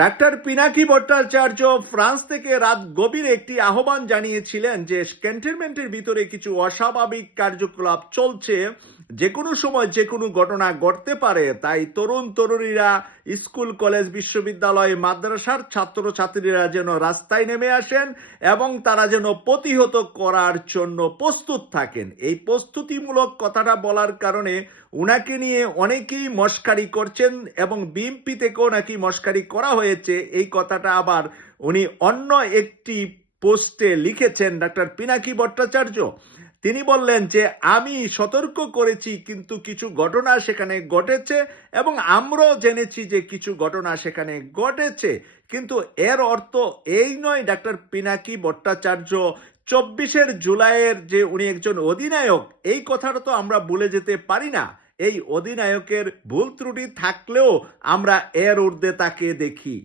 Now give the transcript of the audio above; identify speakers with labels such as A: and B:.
A: Doctor Pinaki Bhattacharya France থেকে রাত গভীরে একটি আহ্বান জানিয়েছিলেন যে ক্যান্টনমেন্টের ভিতরে কিছু অস্বাভাবিক কার্যকলাপ চলছে। যে কোনো সময় যে কোনো ঘটনা ঘটতে পারে, তাই তরুণ তরুণীরা স্কুল, কলেজ, বিশ্ববিদ্যালয়, মাদ্রাসার ছাত্রছাত্রীরা যেন রাস্তায় নেমে আসেন এবং তারা যেন প্রতিহত করার জন্য প্রস্তুত থাকেন। এই প্রস্তুতিমূলক কথাটা বলার কারণে উনাকে নিয়ে অনেকেই মস্কারি করছেন এবং বিএমপি থেকেও নাকি মস্কারি করা হয়েছে। এই কথাটা আবার উনি অন্য একটি পোস্টে লিখেছেন ডাক্তার পিনাকি ভট্টাচার্য। তিনি বললেন যে, আমি সতর্ক করেছি, কিন্তু কিছু ঘটনা সেখানে ঘটেছে এবং আমরাও জেনেছি যে কিছু ঘটনা সেখানে ঘটেছে। কিন্তু এর অর্থ এই নয়, ডাক্তার পিনাকি ভট্টাচার্য। চব্বিশের জুলাইয়ের যে উনি একজন অধিনায়ক, এই কথাটা তো আমরা ভুলে যেতে পারি না। এই অধিনায়কের ভুল ত্রুটি থাকলেও আমরা এর ঊর্ধ্বে তাকে দেখি।